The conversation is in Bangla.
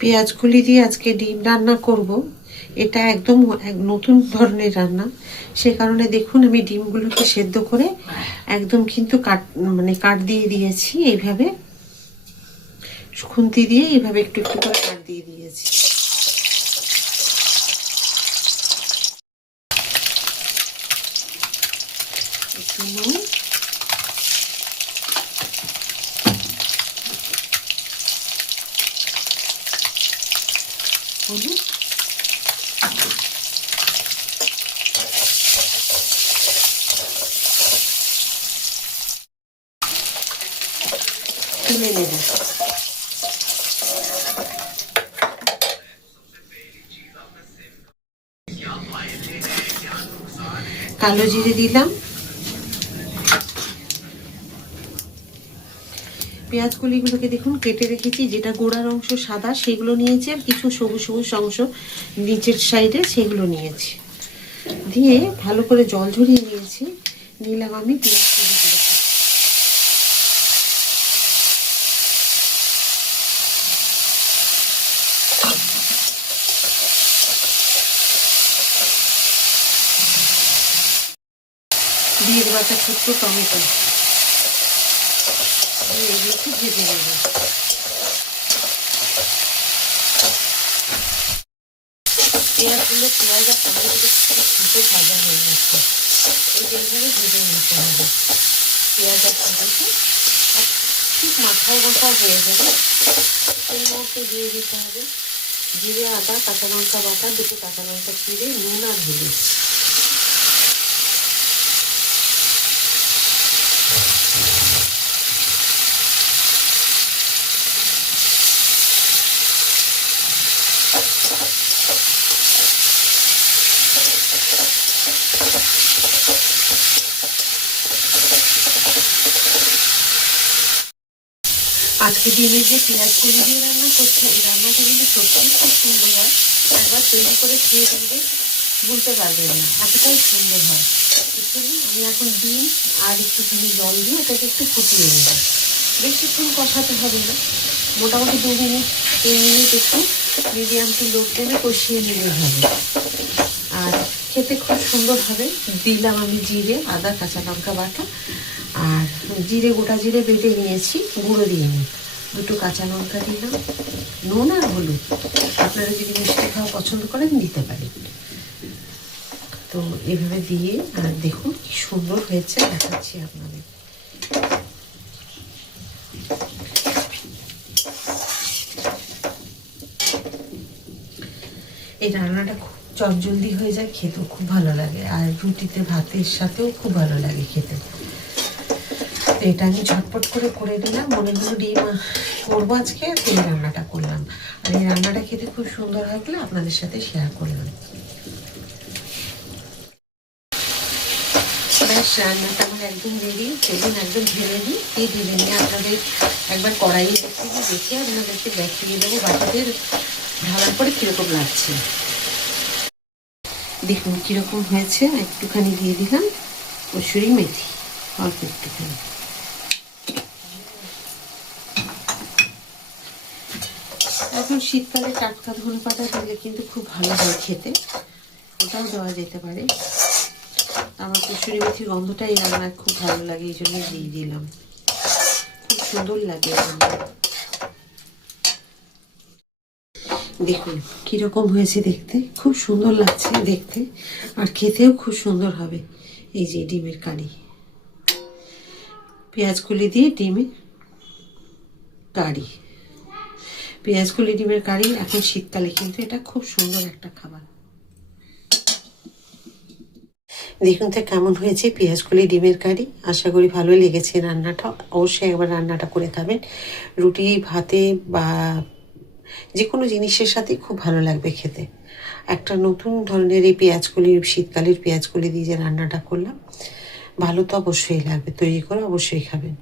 পেঁয়াজ কলি দিয়ে আজকে ডিম রান্না করব। এটা একদম এক নতুন ধরনের রান্না। সে কারণে দেখুন আমি ডিমগুলোকে সেদ্ধ করে একদম কিন্তু কাট দিয়ে দিয়েছি। এইভাবে খুন্তি দিয়ে এইভাবে একটু একটু করে কাট দিয়ে দিয়েছি। একটু নুন, হলুদ, তুলে নেব। কালো জিরে দিলাম। পেঁয়াজ কলিগুলোকে দেখুন কেটে রেখেছি, যেটা গোড়ার অংশ সাদা সেগুলো নিয়েছি, আর কিছু সবুজ সবুজ অংশ নিচের সাইডে সেগুলো নিয়েছি। দিয়ে ভালো করে জল ঝরিয়ে নিয়েছি। নিলাম আমি পেঁয়াজ কলিগুলো। দিয়ে দেবো একটা ছোট্ট টমেটো, দিয়ে একটু ভেজে নেব। পেঁয়াজ আর টমেটো খুব ভাজা হয়ে গেছে। এইভাবে ভেজে নিতে হবে পেঁয়াজ আর টমেটো। ঠিক মাথায় হয়ে যাবে সেই মুহূর্তে দিয়ে দিতে হবে জিরে, আদা, কাঁচা লঙ্কা বাটা, দুটো কাঁচা লঙ্কা চিড়ে, নুন আর হলুদ। আজকে ডিমের যে পেঁয়াজ কলি দিয়ে রান্না করছে, এই রান্নাটা কিন্তু সত্যিই খুব সুন্দর হয়। একবার তৈরি করে খেয়ে দেখবে, বলতে পারবেন না, এতটাই সুন্দর হয়। চলুন আমি এখন ডিম আর একটুখানি জল দিয়ে এটাকে একটু ফুটিয়ে নেব। বেশিক্ষণ কষাতে হবে না, মোটামুটি 2 মিনিট 3 মিনিট একটু মিডিয়াম টু লো ফ্লেমে কষিয়ে নিলে হবে। আর খেতে খুব সুন্দর হবে। দিলাম আমি জিরে, আদা, কাঁচা লঙ্কা বাটা, আর জিরে, গোটা জিরে বেটে নিয়েছি, গুঁড়ো দিয়ে নিই, দুটো কাঁচা লঙ্কা দিলাম, নুন আর হলুদ। আপনারা যদি মিষ্টি খাওয়া পছন্দ করেন দিতে পারেন। তো এভাবে দিয়ে আর দেখুন কি সুন্দর হয়েছে, দেখাচ্ছি আপনাদের। এই রান্নাটা খুব চটজলদি হয়ে যায়, খেতেও খুব ভালো লাগে, আর রুটিতে ভাতের সাথেও খুব ভালো লাগে খেতে। এটা আমি ঝটপট করে নিলাম। মনে হলো ডিম করবো আজকে, এই রান্নাটা করলাম। আর এই রান্নাটা খেতে খুব সুন্দর হয় বলে আপনাদের সাথে শেয়ার করলাম। ব্যাস, রান্নাটা আমার একদম রেডি। চলুন একদম ঢেলে নিই। এই ঢেলে নিয়ে আপনাদের একবার কড়াইয়ে দেখে আপনাদেরকে দেখিয়ে দেবো বাটিতে ঢালার পরে কীরকম লাগছে। দেখুন কীরকম হয়েছে। একটুখানি দিয়ে দিলাম কসুরি মেথি, অল্প একটুখানি। এখন শীতকালে টাটকা ধনেপাতা দিলে কিন্তু খুব ভালো হয় খেতে, ওটাও দেওয়া যেতে পারে। আমার কসুরি মেথির গন্ধটা এই রান্নায় খুব ভালো লাগে, এই জন্য দিয়ে দিলাম। খুব সুন্দর লাগে রান্না। দেখুন কীরকম হয়েছে দেখতে, খুব সুন্দর লাগছে দেখতে, আর খেতেও খুব সুন্দর হবে। এই যে ডিমের কারি, পেঁয়াজ কলি দিয়ে ডিমের কারি, পেঁয়াজ কলি ডিমের কারি। এখন শীতকালে কিন্তু এটা খুব সুন্দর একটা খাবার। দেখুন তো কেমন হয়েছে পেঁয়াজ কলি ডিমের কারি। আশা করি ভালোই লেগেছে রান্নাটা। অবশ্যই একবার রান্নাটা করে খাবেন। রুটি, ভাতে বা যে কোনো জিনিসের সাথে খুব ভালো লাগবে খেতে। একটা নতুন ধরনের এই পেঁয়াজকলি, শীতকালের পেঁয়াজকলি দিয়ে যে রান্নাটা করলাম, ভালো তো অবশ্যই লাগবে। তৈরি করে অবশ্যই খাবেন।